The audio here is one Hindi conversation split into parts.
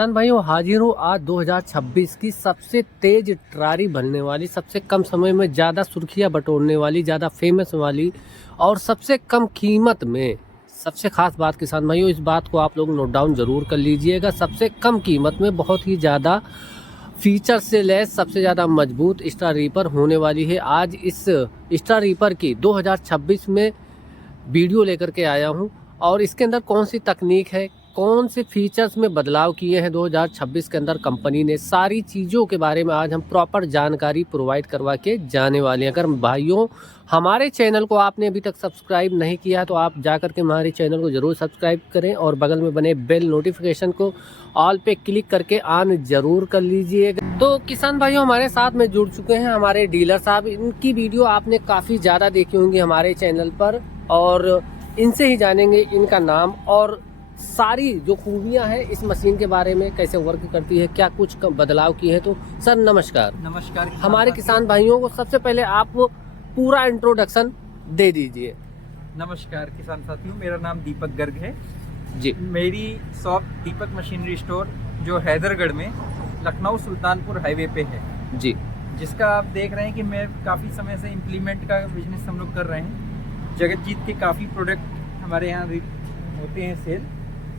किसान भाइयों, हाजिर हूँ आज 2026 की सबसे तेज ट्राली बनने वाली, सबसे कम समय में ज़्यादा सुर्खियाँ बटोरने वाली, ज़्यादा फेमस वाली और सबसे कम कीमत में। सबसे खास बात किसान भाइयों, इस बात को आप लोग नोट डाउन ज़रूर कर लीजिएगा। सबसे कम कीमत में बहुत ही ज़्यादा फीचर से लैस सबसे ज़्यादा मजबूत स्टार रीपर होने वाली है। आज इस स्टार रीपर की 2026 में वीडियो लेकर के आया हूँ और इसके अंदर कौन सी तकनीक है, कौन से फीचर्स में बदलाव किए हैं 2026 के अंदर कंपनी ने, सारी चीज़ों के बारे में आज हम प्रॉपर जानकारी प्रोवाइड करवा के जाने वाले हैं। अगर भाइयों हमारे चैनल को आपने अभी तक सब्सक्राइब नहीं किया तो आप जाकर के हमारे चैनल को ज़रूर सब्सक्राइब करें और बगल में बने बेल नोटिफिकेशन को ऑल पे क्लिक करके ऑन ज़रूर कर लीजिएगा। तो किसान भाइयों हमारे साथ में जुड़ चुके हैं हमारे डीलर साहब। इनकी वीडियो आपने काफ़ी ज़्यादा देखी होंगी हमारे चैनल पर और इनसे ही जानेंगे इनका नाम और सारी जो खूबियां हैं इस मशीन के बारे में, कैसे वर्क करती है, क्या कुछ बदलाव की है। तो सर नमस्कार। नमस्कार। हमारे किसान भाइयों को सबसे पहले आप पूरा इंट्रोडक्शन दे दीजिए। नमस्कार किसान साथियों, मेरा नाम दीपक गर्ग है जी। मेरी शॉप दीपक मशीनरी स्टोर जो हैदरगढ़ में लखनऊ सुल्तानपुर हाईवे पे है जी, जिसका आप देख रहे हैं कि मैं काफ़ी समय से इम्प्लीमेंट का बिजनेस हम लोग कर रहे हैं। जगतजीत के काफ़ी प्रोडक्ट हमारे यहाँ होते हैं सेल।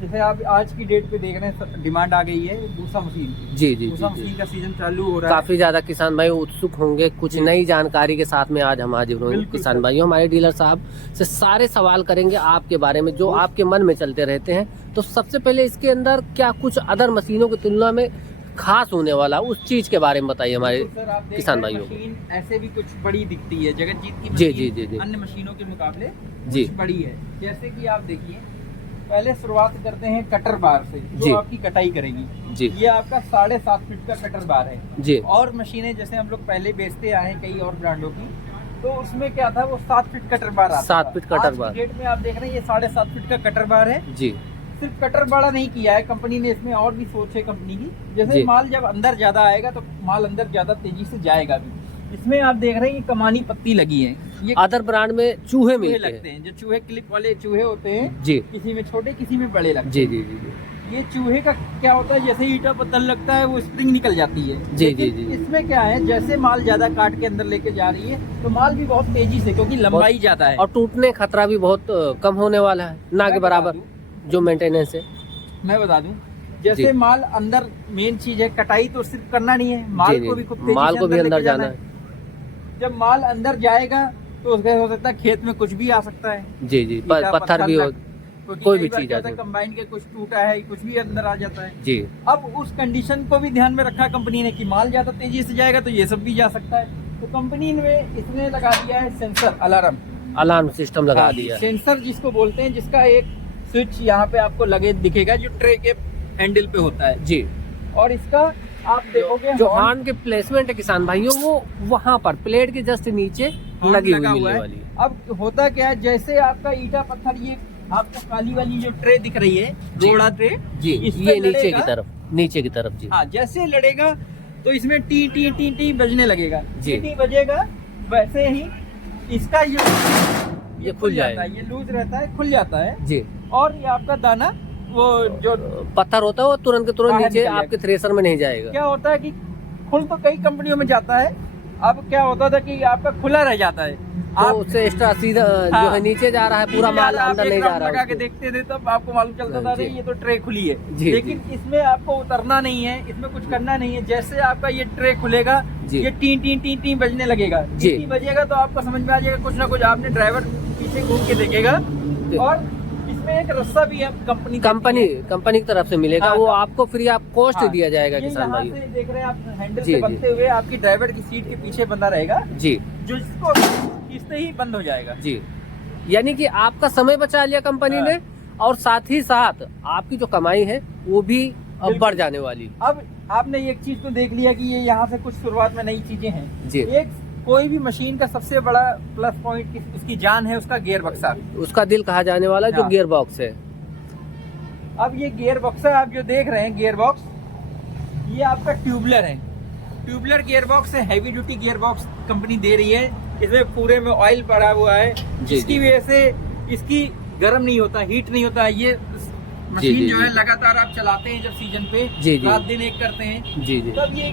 जैसे आप आज की डेट पे देख रहे हैं डिमांड आ गई है दूसरा मशीन की। जी जी दूसरा मशीन का सीजन चालू हो रहा है। काफी ज्यादा किसान भाई उत्सुक होंगे कुछ नई जानकारी के साथ में। आज हम हाजिर होंगे किसान भाइयों, हमारे डीलर साहब से सारे सवाल करेंगे आपके बारे में जो आपके मन में चलते रहते हैं। तो सबसे पहले इसके अंदर क्या कुछ अदर मशीनों की तुलना में खास होने वाला उस चीज के बारे में बताइए हमारे किसान भाइयों को। मशीन ऐसे भी कुछ बड़ी दिखती है जगतजीत की जी मशीन जी जी अन्य मशीनों के मुकाबले जी कुछ बड़ी है। जैसे कि आप देखिए, पहले शुरुआत करते हैं कटर बार से जी। जो आपकी कटाई करेगी जी। ये आपका 7.5 फीट का कटर बार है जी। और मशीनें जैसे हम लोग पहले बेचते आए हैं कई और ब्रांडों की, तो उसमें क्या था वो 7 फीट कटर बार आता 7 फीट कटर बार। डेट में आप देख रहे हैं ये 7.5 फीट का कटर बार है जी। सिर्फ कटर बड़ा नहीं किया है कंपनी ने, इसमें और भी सोच है कंपनी की। जैसे जी। माल जब अंदर ज्यादा आएगा तो माल अंदर ज्यादा तेजी से जाएगा भी। इसमें आप देख रहे हैं ये कमानी पत्ती लगी है। ये अदर ब्रांड में चूहे लगते हैं, जो चूहे क्लिप वाले चूहे होते हैं जी। किसी में छोटे किसी में बड़े लगते जी हैं। जी जी। ये चूहे का क्या होता है, जैसे ईटा पत्थर लगता है वो स्प्रिंग निकल जाती है। जी लेकिन जी जी। इसमें क्या है, जैसे माल ज्यादा काट के अंदर लेके जा रही है तो माल भी बहुत तेजी से, क्योंकि लंबाई ज्यादा है और टूटने खतरा भी बहुत कम होने वाला है, ना के बराबर जो मेंटेनेंस है। मैं बता दूं, जैसे माल अंदर मेन चीज है कटाई, तो सिर्फ करना नहीं है, माल को भी खूब तेजी माल से को भी अंदर जाना है। जब माल अंदर जाएगा तो उसका हो सकता है खेत में कुछ भी आ सकता है। जी जी, पत्थर भी हो, कोई भी चीज आता है। कंबाइन के कुछ टूटा है, कुछ भी अंदर आ जाता है जी। अब उस कंडीशन को भी ध्यान में रखा कंपनी ने कि माल ज्यादा तेजी से जाएगा तो ये सब भी जा सकता है। तो कंपनी ने इसने लगा दिया है सेंसर, अलार्म सिस्टम लगा दिया है। सेंसर जिसको बोलते हैं, जिसका एक स्विच यहाँ पे आपको लगे दिखेगा जो ट्रे के हैंडल पे होता है जी। और इसका आप देखोगे जो हॉर्न के प्लेसमेंट है किसान भाइयों, वो वहाँ पर प्लेट के जस्ट नीचे लगी हुई मिलने वाली है। अब होता क्या है, जैसे आपका ईटा पत्थर, ये आपको काली वाली जो ट्रे दिख रही है, जोड़ा ट्रे जी, ये नीचे की तरफ जी। हाँ, जैसे लड़ेगा तो इसमें टी टी टी टी बजने लगेगा। जी। टी बजेगा, वैसे ही इसका ये खुल जाएगा, ये लूज रहता है, खुल जाता है जी। और ये आपका दाना वो जो पत्थर होता है वो तुरंत के तुरंत बाहर नीचे निकल आपके थ्रेसर में नहीं जाएगा। क्या होता है कि खुल तो कई कंपनियों में जाता है, अब क्या होता था कि आपका खुला रह जाता है, तो उससे एक्स्ट्रा सीधा जो है नीचे जा रहा है, पूरा माल अंदर नहीं जा रहा है। लगा के देखते थे तब आपको मालूम चलता था ये तो ट्रे खुली है। जी, लेकिन इसमें आपको उतरना नहीं है, इसमें कुछ करना नहीं है। जैसे आपका ये ट्रे खुलेगा ये टी टी टी टी बजने लगेगा। टी बजेगा तो आपको समझ में आ जाएगा कुछ ना कुछ, आपने ड्राइवर पीछे घूम के देखेगा। और इसमें एक रस्सा भी है कंपनी की तरफ से मिलेगा। हाँ, वो आपको फ्री ऑफ कॉस्ट दिया जाएगा किसान भाई। देख रहे हैं आप हैंडल से बनते हुए आपकी ड्राइवर की सीट के पीछे बंधा रहेगा जी, जो इसको खींचते ही बंद हो जाएगा जी। यानी कि आपका समय बचा लिया कंपनी ने और साथ ही साथ आपकी जो कमाई है वो भी अब बढ़ जाने वाली। अब आपने एक चीज तो देख लिया कि ये यहाँ से कुछ शुरुआत में नई चीजें हैं जी। एक कोई भी मशीन का सबसे बड़ा प्लस पॉइंट उसकी जान है, उसका गियर बक्सा, उसका दिल कहा जाने वाला जो गियर बॉक्स है। अब ये गियर बक्सा आप जो देख रहे हैं गियर बॉक्स, ये आपका ट्यूबलर है, ट्यूबलर गियर बॉक्स है। Heavy duty gear box company दे रही है, इसमें पूरे में ऑयल पड़ा हुआ है जिसकी वजह से इसकी गर्म नहीं होता, हीट नहीं होता। ये मशीन जो है लगातार आप चलाते हैं जब सीजन पे, रात दिन एक करते हैं जी, तब ये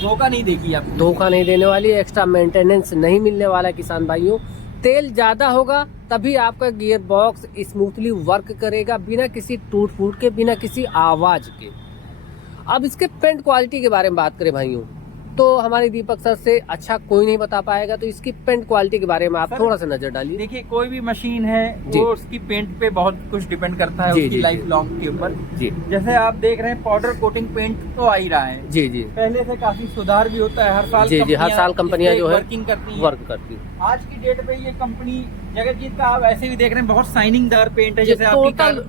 धोखा नहीं देगी आपको, धोखा नहीं देने वाली, एक्स्ट्रा मेंटेनेंस नहीं मिलने वाला किसान भाइयों। तेल ज्यादा होगा तभी आपका गियर बॉक्स स्मूथली वर्क करेगा, बिना किसी टूट फूट के, बिना किसी आवाज के। अब इसके पेंट क्वालिटी के बारे में बात करें भाइयों, तो हमारे दीपक सर से अच्छा कोई नहीं बता पाएगा, तो इसकी पेंट क्वालिटी के बारे में आप थोड़ा सा नजर डालिए। देखिए, कोई भी मशीन है वो उसकी पेंट पे बहुत कुछ डिपेंड करता है, उसकी लाइफ लॉन्ग के ऊपर। जैसे आप देख रहे हैं पाउडर कोटिंग पेंट तो आ ही रहा है, जी जी, पहले से काफी सुधार भी होता है, हर साल जी जी, हर साल कंपनियां जो है वर्क करती है। आज की डेट में ये कंपनी जगतजीत का आप ऐसे भी देख रहे हैं बहुत शाइनिंग दार पेंट है, जैसे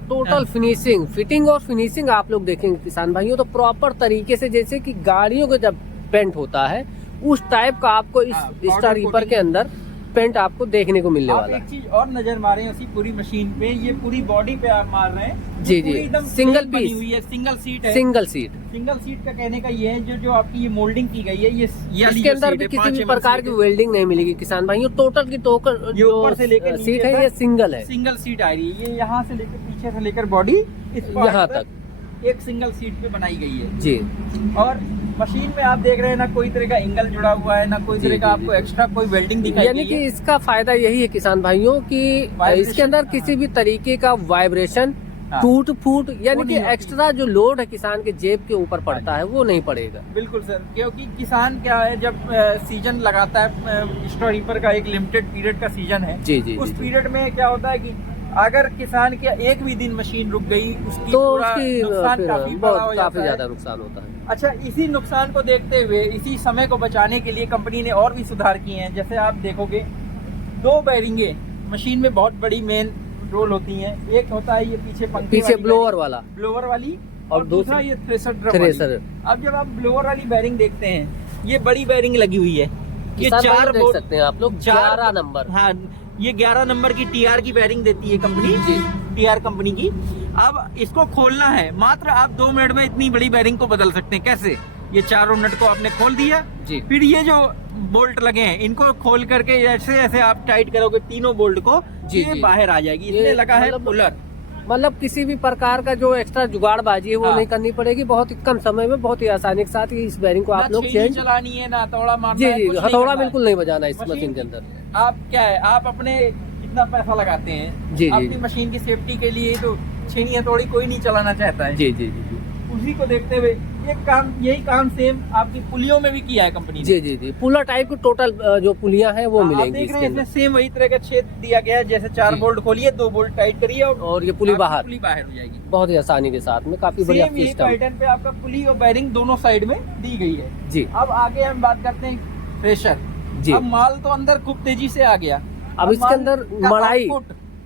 टोटल फिनिशिंग, फिटिंग और फिनिशिंग आप लोग देखेंगे किसान भाइयों तो प्रॉपर तरीके से, जैसे कि गाड़ियों का जब पेंट होता है उस टाइप का आपको इस स्टार रीपर के अंदर पेंट आपको देखने को मिलने वाला है। एक चीज और नजर मारे उसी पूरी मशीन पे, ये पूरी बॉडी पे आप मार रहे हैं, जी जी, सिंगल पीस हुई है, सिंगल सीट है, सिंगल सीट का कहने का ये है जो आपकी ये मोल्डिंग की गई है, ये इसके अंदर भी किसी भी प्रकार की वेल्डिंग नहीं मिलेगी किसान भाइयों। टोटल की टोकर जो ऊपर से लेकर सीट है ये सिंगल सीट आ रही है, ये यहाँ से लेकर पीछे से लेकर बॉडी यहाँ तक एक सिंगल सीट पे बनाई गई है जी। और मशीन में आप देख रहे हैं ना कोई तरह का एंगल जुड़ा हुआ है, ना कोई तरह का आपको एक्स्ट्रा कोई वेल्डिंग दिखाई, यानी कि इसका फायदा यही है किसान भाइयों कि इसके अंदर किसी भी तरीके का वाइब्रेशन, टूट फूट, यानी कि एक्स्ट्रा जो लोड है किसान के जेब के ऊपर पड़ता है वो नहीं पड़ेगा। बिल्कुल सर, क्योंकि किसान क्या है, जब सीजन लगाता है, स्टार रीपर का एक लिमिटेड पीरियड का सीजन है, जी जी, उस पीरियड में क्या होता है कि अगर किसान के एक भी दिन मशीन रुक गई उसकी तो उसकी नुकसान काफी ज्यादा नुकसान होता है। अच्छा, इसी नुकसान को देखते हुए, इसी समय को बचाने के लिए कंपनी ने और भी सुधार किए हैं। जैसे आप देखोगे 2 बैरिंगे मशीन में बहुत बड़ी मेन रोल होती हैं। एक होता है ये पीछे ब्लोअर वाली और दूसरा ये थ्रेशर। अब जब आप ब्लोअर वाली बैरिंग देखते हैं, ये बड़ी बैरिंग लगी हुई है, ये 4 देख सकते हैं आप लोग, 11 नंबर, हाँ ये 11 नंबर की TR की बैरिंग देती है कंपनी, TR कंपनी की। अब इसको खोलना है, मात्र आप 2 मिनट में इतनी बड़ी बैरिंग को बदल सकते हैं। कैसे? ये चारों नट को आपने खोल दिया जी, फिर ये जो बोल्ट लगे हैं इनको खोल करके ऐसे ऐसे आप टाइट करोगे तीनों बोल्ट को, ये बाहर आ जाएगी। इसमें लगा है पुलर, मतलब किसी भी प्रकार का जो एक्स्ट्रा जुगाड़बाजी है वो नहीं करनी पड़ेगी, बहुत ही कम समय में, बहुत ही आसानी के साथ इस बैरिंग को आप लोग चेंज चलानी है ना हथौड़ा मारना है। जी जी, हथौड़ा बिल्कुल नहीं बजाना इस मशीन के अंदर। आप क्या है, आप अपने इतना पैसा लगाते हैं जी अपनी मशीन की सेफ्टी के लिए, तो छेनी हथौड़ी कोई नहीं चलाना चाहता है। जी जी जी, उसी को देखते हुए यही काम सेम आपकी पुलियों में भी किया है कंपनी ने। जी जी जी, पुला टाइप की टोटल जो पुलियां हैं वो मिलेंगी। देख रहे हैं इसमें सेम वही तरह का छेद दिया गया है, जैसे 4 बोल्ट खोलिए, 2 बोल्ट टाइट करिए और ये पुली बाहर हो जाएगी, बहुत ही आसानी के साथ में। काफी बढ़िया सिस्टम। पैटर्न पे आपका पुली और बैरिंग दोनों साइड में दी गई है जी। अब आगे हम बात करते हैं थ्रेशर जी। अब माल तो अंदर खूब तेजी से आ गया, अब इसके अंदर मड़ाई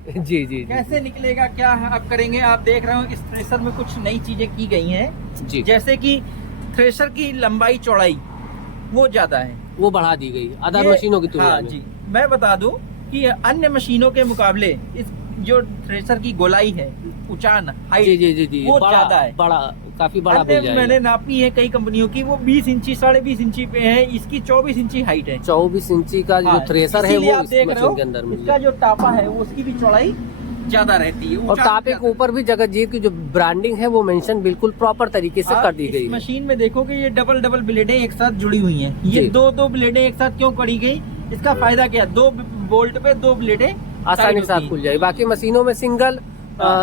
जी जी कैसे निकलेगा, क्या आप करेंगे? आप देख रहे हो इस थ्रेशर में कुछ नई चीजें की गई हैं जी। जैसे कि थ्रेशर की लंबाई चौड़ाई वो ज्यादा है, वो बढ़ा दी गई अदर मशीनों की तुलना में। जी, मैं बता दूं कि अन्य मशीनों के मुकाबले इस जो थ्रेशर की गोलाई है, उचान, हाइट, जी जी जी जी, वो ज्यादा है, काफी बड़ा। मैंने नापी है कई कंपनियों की, वो 20 इंची 20.5 इंची पे है, इसकी 24 इंची हाइट है। 24 इंची का जो थ्रेशर है वो इस मशीन के अंदर इसका जो टापा है उसकी भी चौड़ाई ज्यादा रहती है, और टापे के ऊपर भी जगतजीत की जो ब्रांडिंग है वो मेंशन बिल्कुल प्रॉपर तरीके से कर दी गई है। मशीन में देखोगे ये डबल ब्लेडें एक साथ जुड़ी हुई हैं। ये 2 ब्लेडें एक साथ क्यों करी गई? इसका फायदा क्या? 2 बोल्ट पे 2 ब्लेडें आसानी के साथ खुल जाएगी। बाकी मशीनों में सिंगल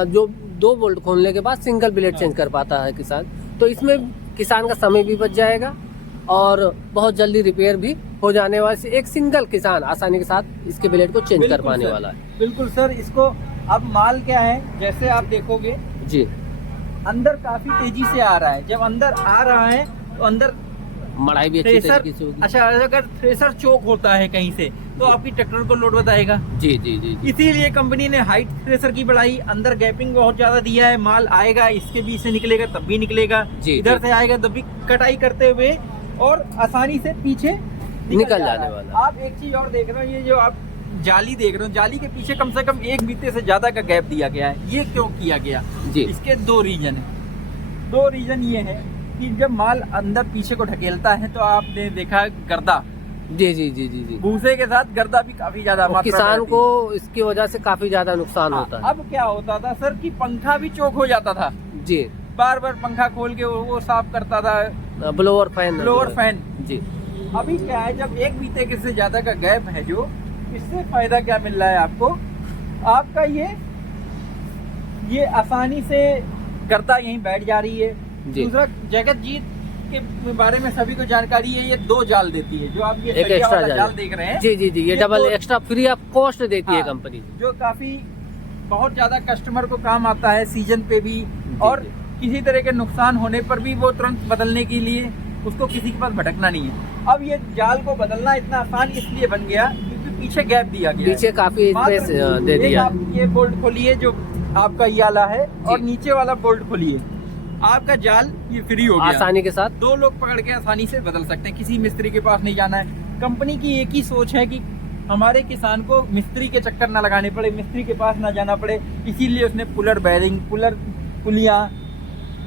जो 2 बोल्ट खोलने के बाद सिंगल ब्लेड चेंज कर पाता है किसान, तो इसमें किसान का समय भी बच जाएगा और बहुत जल्दी रिपेयर भी हो जाने वाला। एक सिंगल किसान आसानी के साथ इसके ब्लेड को चेंज कर पाने वाला है। बिल्कुल सर। इसको अब माल क्या है, जैसे आप देखोगे जी, अंदर काफी तेजी से आ रहा है। जब अंदर आ रहा है तो अंदर मड़ाई भी अच्छी तरीके से होगी। अच्छा, अगर थ्रेशर चोक होता है कहीं से तो आपकी ट्रैक्टर को लोड बताएगा। जी जी जी, इसीलिए कंपनी ने हाइट थ्रेशर की बढ़ाई, अंदर गैपिंग बहुत ज्यादा दिया है। माल आएगा, इसके बीच से निकलेगा तब भी निकलेगा, इधर से आएगा तब भी कटाई करते हुए और आसानी से पीछे निकल जाने वाला। आप एक चीज और देख रहे हो, ये जो आप जाली देख रहे हो, जाली के पीछे कम से कम 1 बीते से ज्यादा का गैप दिया गया है। ये क्यों किया गया जी? इसके 2 रीजन है। 2 रीजन ये है कि जब माल अंदर पीछे को ढकेलता है तो आपने देखा गर्दा जी जी जी जी जी। भूसे के साथ गर्दा भी काफी ज्यादा और मात्रा में किसान रहती को इसकी वजह से काफी ज्यादा नुकसान है। होता है। अब क्या होता था सर कि पंखा भी चोक हो जाता था, जी। बार बार पंखा खोल के वो साफ करता था, ब्लोअर फैन। Blower fan. जी। अभी क्या है, जब एक बीते के से ज्यादा का गैप है, जो इससे फायदा क्या मिल रहा है आपको, आपका ये आसानी से गर्दा यहीं बैठ जा रही है। दूसरा, जगत जीत के बारे में सभी को जानकारी है, ये 2 जाल देती है, जो आप ये एक एक्स्ट्रा जाल देख रहे हैं। जी जी जी, ये double extra free of cost देती है हाँ, कंपनी, जो काफी बहुत ज्यादा कस्टमर को काम आता है सीजन पे भी, और किसी तरह के नुकसान होने पर भी वो तुरंत बदलने के लिए उसको किसी के पास भटकना नहीं है। अब ये जाल को बदलना इतना आसान इसलिए बन गया क्योंकि पीछे गैप दिया गया, पीछे काफी स्पेस दे दिया। आप ये बोल्ट खोलिए जो आपका ये वाला है, और नीचे वाला बोल्ट खोलिए, आपका जाल ये फ्री हो गया, आसानी के साथ 2 लोग पकड़ के आसानी से बदल सकते हैं, किसी मिस्त्री के पास नहीं जाना है। कंपनी की एक ही सोच है कि हमारे किसान को मिस्त्री के चक्कर ना लगाने पड़े, मिस्त्री के पास ना जाना पड़े, इसीलिए उसने पुलर बैरिंग, पुलियां,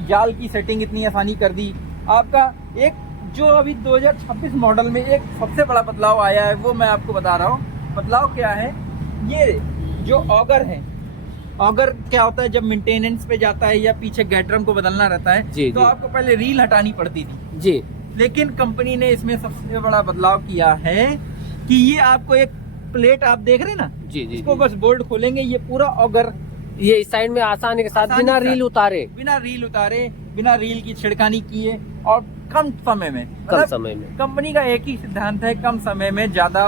जाल की सेटिंग इतनी आसानी कर दी। आपका एक जो अभी 2026 मॉडल में एक सबसे बड़ा बदलाव आया है, वो मैं आपको बता रहा हूँ। बदलाव क्या है, ये जो ऑगर है, ऑगर क्या होता है, जब मेंटेनेंस पे जाता है या पीछे गैड्रम को बदलना रहता है, जी, तो जी। आपको पहले रील हटानी पड़ती थी जी। लेकिन कंपनी ने इसमें सबसे बड़ा बदलाव किया है कि ये आपको एक प्लेट आप देख रहे हैं ना, जी जी इसको जी। बस बोल्ट खोलेंगे, ये पूरा ऑगर ये इस साइड में आसानी के साथ बिना रील उतारे, बिना रील की छिड़कानी किए, और कम समय में, कम समय में। कंपनी का एक ही सिद्धांत है, कम समय में ज्यादा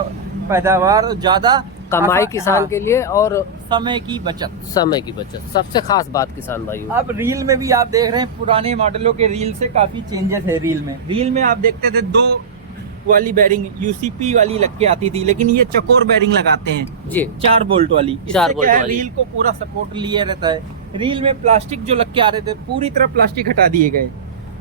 पैदावार, ज्यादा कमाई किसान हाँ, के लिए, और समय की बचत। समय की बचत सबसे खास बात किसान भाइयों। अब रील में भी आप देख रहे हैं, पुराने मॉडलों के रील से काफी चेंजेस है। रील में आप देखते थे 2 वाली बैरिंग यूसीपी वाली लग के आती थी, लेकिन ये चकोर बैरिंग लगाते हैं जी, 4 बोल्ट वाली। 4 इससे बोल्ट क्या है, वाली। रील को पूरा सपोर्ट लिए रहता है। रील में प्लास्टिक जो लग के आ रहे थे, पूरी तरह प्लास्टिक हटा दिए गए।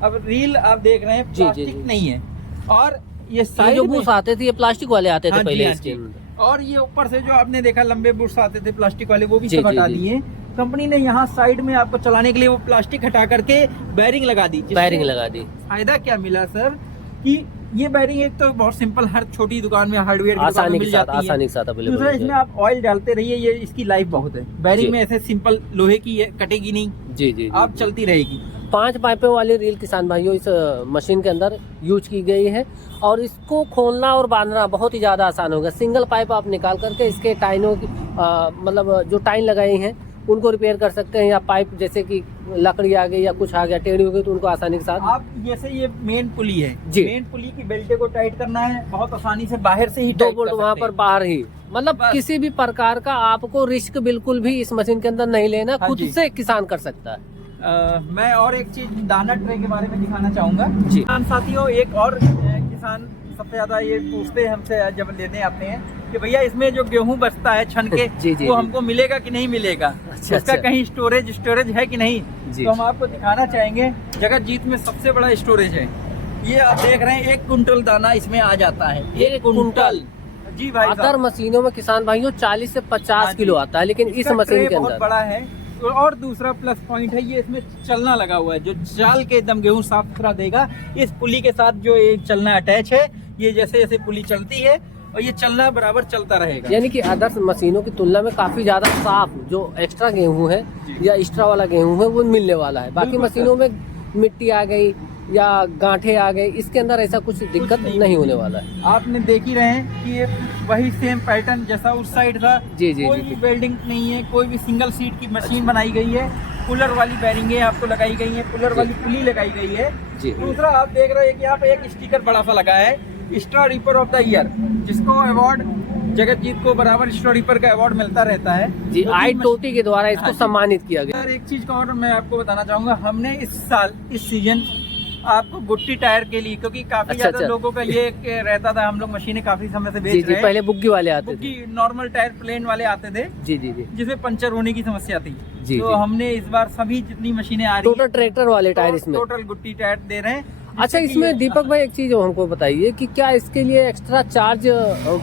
अब रील आप देख रहे हैं, जी, प्लास्टिक जी, जी। नहीं है, और ये ये साइड जो में, बूस आते थे ये प्लास्टिक वाले आते थे हाँ जी, पहले हाँ इसके जी। अंदर। और ये ऊपर से जो आपने देखा लंबे बुश आते थे प्लास्टिक वाले, वो भी जी, सब जी, हटा जी। दिए। कंपनी ने यहाँ साइड में आपको चलाने के लिए वो प्लास्टिक हटा करके बैरिंग लगा दी। बैरिंग लगा दी। फायदा क्या मिला सर कि ये बैरिंग एक तो बहुत सिंपल, हर छोटी दुकान में, हार्डवेयर की दुकान में आसानी के मिल साथ, जाती है। आसानी के साथ अवेलेबल दूसरा, हो इसमें जाए। आप ऑयल डालते रहिए, ये इसकी लाइफ बहुत है। बैरिंग जी। में ऐसे सिंपल लोहे की है, कटेगी नहीं, जी जी, आप जी। चलती रहेगी। 5 पाइपों वाली रील किसान भाइयों इस मशीन के अंदर यूज की गई है, और इसको खोलना और बांधना बहुत ही ज़्यादा आसान होगा। सिंगल पाइप आप निकाल करके इसके टाइनों की मतलब जो टाइन लगाई हैं उनको रिपेयर कर सकते हैं, या पाइप जैसे कि लकड़ी आ गई या कुछ आ गया, टेढ़ी हो गई, तो उनको आसानी के साथ। आप जैसे ये मेन पुली है जी। मेन पुली की बेल्टे को टाइट करना है, बहुत आसानी से बाहर से ही 2 टाइट बोल्ट कर वहाँ सकते पर हैं। बाहर ही, मतलब बस। किसी भी प्रकार का आपको रिस्क बिल्कुल भी इस मशीन के अंदर नहीं लेना, हाँ खुद जी। से किसान कर सकता है। मैं और एक चीज दाना ट्रे के बारे में दिखाना चाहूंगा। जी। किसान साथियों, एक और किसान सबसे ज्यादा ये पूछते हैं हमसे जब लेने आते हैं कि भैया इसमें जो गेहूं बचता है छन के, जी, जी, वो जी। हमको मिलेगा कि नहीं मिलेगा, अच्छा, उसका अच्छा। कहीं स्टोरेज है कि नहीं। जी। तो हम आपको दिखाना चाहेंगे, जगत जीत में सबसे बड़ा स्टोरेज है। ये आप देख रहे हैं, 1 कुंटल दाना इसमें आ जाता है। 1 कुंटल। जी भाई अदर साहब। मशीनों में किसान भाइयों 40 से 50 हाँ किलो जी। आता है, लेकिन इस इसका मशीन ट्रे के बहुत अंदर बड़ा है। और दूसरा प्लस पॉइंट है, ये इसमें चलना लगा हुआ है, जो चाल के एकदम गेहूं साफ सुथरा देगा। इस पुली के साथ जो ये चलना अटैच है, ये जैसे जैसे पुली चलती है और ये चलना बराबर चलता रहेगा। यानी कि अदर्स मशीनों की तुलना में काफी ज्यादा साफ जो एक्स्ट्रा गेहूं है जी। या एक्स्ट्रा वाला गेहूं है वो मिलने वाला है। बाकी बिल्कुल मशीनों में मिट्टी आ गई या गांठे आ गए, इसके अंदर ऐसा कुछ दिक्कत नहीं होने वाला है। आपने देख ही रहे हैं कि ये वही सेम पैटर्न जैसा उस साइड था। जी, जी, कोई जी, भी जी। वेल्डिंग नहीं है, कोई भी सिंगल सीट की मशीन बनाई गई है। कूलर वाली बैरिंगें आपको लगाई गई है, कूलर जी। वाली पुली लगाई गई है। जी। दूसरा, आप देख रहे हैं कि यहाँ पे एक स्टिकर बड़ा सा लगा है, star reaper of the year, जिसको अवार्ड जगत जीत को बराबर स्टार रीपर का अवार्ड मिलता रहता है। जी, क्योंकि ITOT के द्वारा हाँ इसको जी। सम्मानित किया गया। सर, एक चीज का और मैं आपको बताना चाहूंगा, हमने इस साल इस सीजन आपको गुट्टी टायर के लिए, क्योंकि काफी अच्छा, ज्यादा अच्छा। लोगों का ये एक रहता था, हम लोग मशीनें काफी समय से जी बेच जी, रहे हैं। पहले बुग्गी वाले आते थे। बुग्गी नॉर्मल टायर प्लेन वाले आते थे, जी जी जी जिसमें पंचर होने की समस्या थी। जी, तो जी। हमने इस बार सभी जितनी मशीनें आ रही टोटल ट्रैक्टर वाले टायर इसमें। टोटल गुट्टी टायर दे रहे हैं। अच्छा, इसमें दीपक भाई एक चीज हमको बताइए कि क्या इसके लिए एक्स्ट्रा चार्ज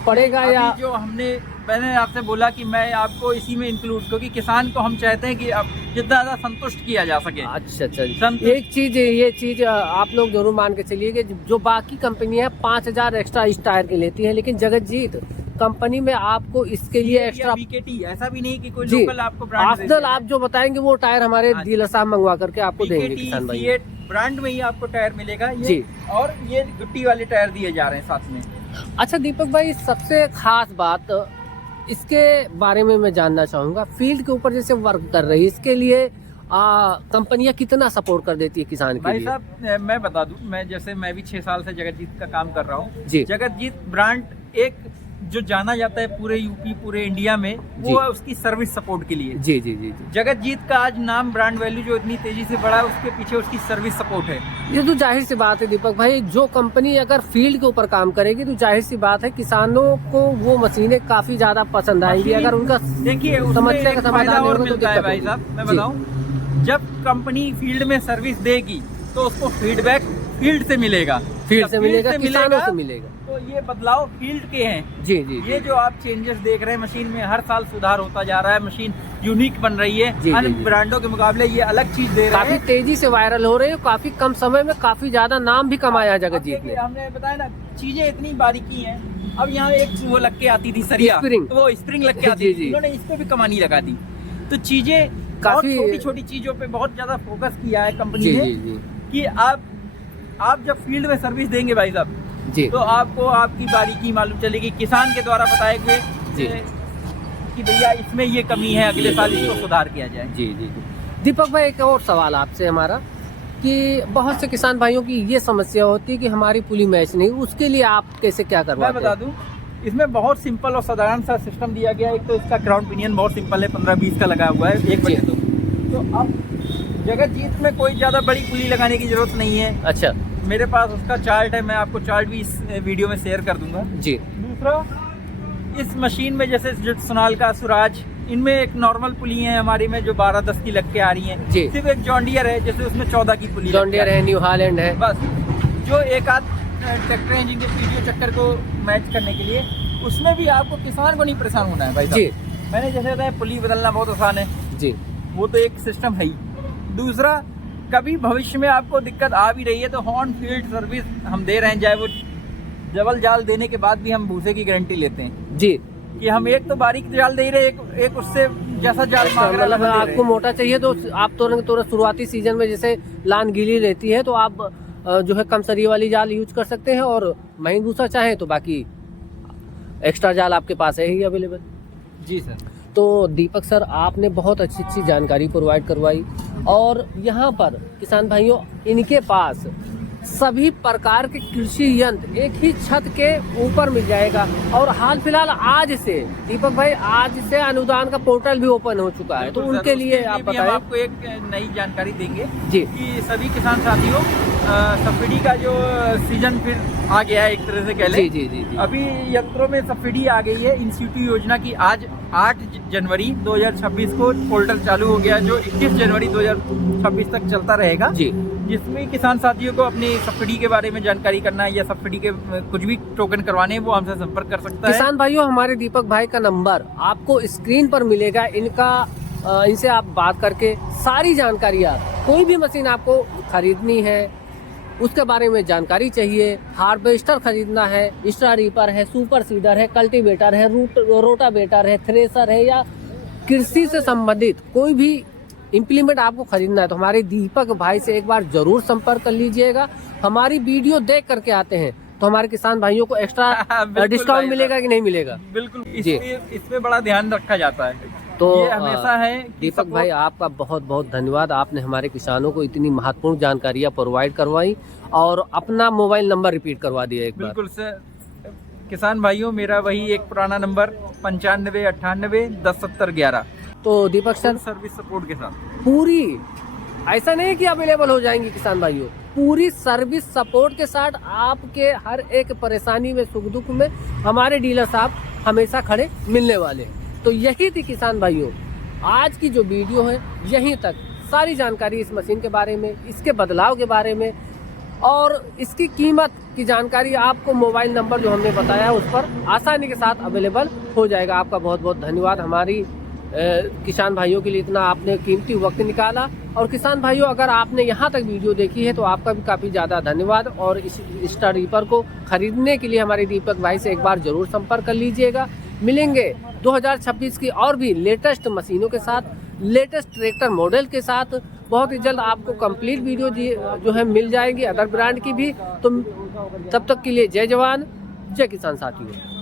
पड़ेगा या जो मैंने आपसे बोला कि मैं आपको इसी में इंक्लूड, क्योंकि किसान को हम चाहते हैं कि अब जितना ज्यादा संतुष्ट किया जा सके। अच्छा, ये चीज आप लोग जरूर मान के चलिए कि जो बाकी कंपनियां 5,000 एक्स्ट्रा इस टायर की लेती है, लेकिन जगतजीत कंपनी में आपको इसके लिए एक्स्ट्रा बीकेटी, ऐसा भी नहीं कि कोई लोकल आपको ब्रांड आप जो बताएंगे वो टायर हमारे डीलर साहब मंगवा करके आपको देंगे किसान भाई। ब्रांड में ही आपको टायर मिलेगा ये, और ये गुट्टी वाले टायर दिए जा रहे हैं साथ में। अच्छा दीपक भाई, सबसे खास बात इसके बारे में मैं जानना चाहूंगा, फील्ड के ऊपर जैसे वर्क कर रही है, इसके लिए कंपनियां कितना सपोर्ट कर देती है किसान के भाई लिए? साहब मैं बता दूं, मैं भी 6 साल से जगतजीत का काम कर रहा हूँ। जी। जगतजीत ब्रांड एक जो जाना जाता है पूरे यूपी, पूरे इंडिया में, वो है उसकी सर्विस सपोर्ट के लिए। जी। जगतजीत का आज नाम, ब्रांड वैल्यू जो इतनी तेजी से बढ़ा है, उसके पीछे उसकी सर्विस सपोर्ट है। ये तो जाहिर सी बात है दीपक भाई, जो कंपनी अगर फील्ड के ऊपर काम करेगी तो जाहिर सी बात है किसानों को वो मशीनें काफी ज्यादा पसंद आएंगी। अगर उनका देखिए समस्या का समाधान और मिलता है भाई साहब, मैं बताऊं, जब कंपनी फील्ड में सर्विस देगी तो उसको फीडबैक फील्ड से मिलेगा, किसानों से मिलेगा। तो ये बदलाव फील्ड के हैं। जी। ये जो आप चेंजेस देख रहे हैं मशीन में, हर साल सुधार होता जा रहा है, मशीन यूनिक बन रही है, अन्य ब्रांडों के मुकाबले ये अलग चीज दे रहा है, काफी तेजी से वायरल हो रही है, काफी कम समय में काफी ज्यादा नाम भी कमाया जगतजीत ने। हमने बताया ना, चीजें इतनी बारीकी हैं। अब यहाँ एक वो लग के आती थी सरिया, वो स्प्रिंग लग के आती थी, उन्होंने इस पे भी कमानी लगा दी। तो चीजें काफी छोटी चीजों पे बहुत ज्यादा फोकस किया है कंपनी ने कि आप जब फील्ड में सर्विस देंगे भाई साहब जी, तो आपको आपकी बारीकी मालूम चलेगी, किसान के द्वारा बताए हुए कि भैया इसमें ये कमी है, अगले साल इसको सुधार किया जाए। जी। दीपक भाई, एक और सवाल आपसे हमारा कि बहुत से किसान भाइयों की ये समस्या होती है कि हमारी पुली मैच नहीं, उसके लिए आप कैसे क्या करवाते हैं? मैं बता दूं, इसमें बहुत सिंपल और साधारण सा सिस्टम दिया गया है। एक तो इसका ग्राउंड पिनियन बहुत सिंपल है, 15-20 का लगा हुआ है, 1 बटे 2। तो अब जगतजीत में कोई ज्यादा बड़ी पुली लगाने की जरूरत नहीं है। अच्छा, मेरे पास उसका चार्ट है, मैं आपको चार्ट भी इस वीडियो में शेयर कर दूंगा। जी। दूसरा, इस मशीन में जैसे सोनालिका, स्वराज, इनमें एक नॉर्मल पुली है हमारी में जो 12-10 की लग के आ रही है। जी। सिर्फ एक जॉन डियर है जैसे उसमें 14 की पुली, जॉन डियर है, न्यू हॉलैंड है, बस। जो एक आध ट्रैक्टर है जिनके पीटीओ चक्कर को मैच करने के लिए, उसमें भी आपको किसान को नहीं परेशान होना है भाई साहब। जी। मैंने जैसे बताया, पुली बदलना बहुत आसान है जी, वो तो एक सिस्टम है ही। दूसरा, कभी भविष्य में आपको दिक्कत आ भी रही है तो हॉर्न फील्ड सर्विस हम दे रहे हैं, चाहे वो जबल जाल देने के बाद भी हम भूसे की गारंटी लेते हैं जी, कि हम एक तो बारीक जाल दे रहे हैं, एक उससे जैसा जाल मतलब आपको मोटा चाहिए तो आप तुरंत शुरुआती सीजन में जैसे लान गीली रहती है तो आप जो है कम सरी वाली जाल यूज कर सकते हैं, और महीन भूसा चाहें तो बाकी एक्स्ट्रा जाल आपके पास है ही अवेलेबल। जी सर। तो दीपक सर, आपने बहुत अच्छी जानकारी प्रोवाइड करवाई, और यहाँ पर किसान भाइयों इनके पास सभी प्रकार के कृषि यंत्र एक ही छत के ऊपर मिल जाएगा। और हाल फिलहाल आज से दीपक भाई, आज से अनुदान का पोर्टल भी ओपन हो चुका है, तो उनके लिए आप बताएं। हम आपको एक नई जानकारी देंगे जी, कि सभी किसान साथियों, सब्सिडी का जो सीजन फिर आ गया है एक तरह से कह लें। जी। अभी यंत्रों में सब्सिडी आ गई है। इंस्टीट्यूट योजना की आज 8 जनवरी 2026 को पोर्टल चालू हो गया, जो 21 जनवरी 2026 तक चलता रहेगा जी, जिसमें किसान साथियों को अपनी सब्सिडी के बारे में जानकारी करना है या सब्सिडी के कुछ भी टोकन करवाने हैं, वो हमसे संपर्क कर सकता है। किसान भाइयों, हमारे दीपक भाई का नंबर आपको स्क्रीन पर मिलेगा, इनसे आप बात करके सारी जानकारियाँ, कोई भी मशीन आपको खरीदनी है, उसके बारे में जानकारी चाहिए, हार्वेस्टर खरीदना है, स्ट्रा रीपर है, सुपर सीडर है, कल्टीवेटर है, रोटावेटर है, थ्रेसर है, या कृषि से संबंधित कोई भी इम्प्लीमेंट आपको खरीदना है, तो हमारे दीपक भाई से एक बार जरूर संपर्क कर लीजिएगा। हमारी वीडियो देख करके आते हैं तो हमारे किसान भाइयों को एक्स्ट्रा डिस्काउंट मिलेगा कि नहीं मिलेगा? बिल्कुल, इसमें बड़ा ध्यान रखा जाता है। तो ये हमेशा है। दीपक भाई, आपका बहुत बहुत धन्यवाद, आपने हमारे किसानों को इतनी महत्वपूर्ण जानकारियां प्रोवाइड करवाई, और अपना मोबाइल नंबर रिपीट करवा दिया एक बार। बिल्कुल सर। किसान भाइयों, मेरा वही एक पुराना नंबर 9598 10 70 11। तो दीपक सर, सर्विस सपोर्ट के साथ पूरी, ऐसा नहीं कि अवेलेबल हो जाएंगी किसान भाइयों, पूरी सर्विस सपोर्ट के साथ आपके हर एक परेशानी में, सुख दुख में हमारे डीलर साहब हमेशा खड़े मिलने वाले हैं। तो यही थी किसान भाइयों आज की जो वीडियो है, यहीं तक सारी जानकारी इस मशीन के बारे में, इसके बदलाव के बारे में, और इसकी कीमत की जानकारी आपको मोबाइल नंबर जो हमने बताया उस पर आसानी के साथ अवेलेबल हो जाएगा। आपका बहुत बहुत धन्यवाद हमारी किसान भाइयों के लिए इतना आपने कीमती वक्त निकाला। और किसान भाइयों, अगर आपने यहाँ तक वीडियो देखी है तो आपका भी काफ़ी ज़्यादा धन्यवाद। और इस स्टार रीपर को खरीदने के लिए हमारे दीपक भाई से एक बार ज़रूर संपर्क कर लीजिएगा। मिलेंगे 2026 की और भी लेटेस्ट मशीनों के साथ, लेटेस्ट ट्रैक्टर मॉडल के साथ। बहुत ही जल्द आपको कंप्लीट वीडियो जो है मिल जाएगी अदर ब्रांड की भी। तो तब तक के लिए जय जवान जय किसान साथियों।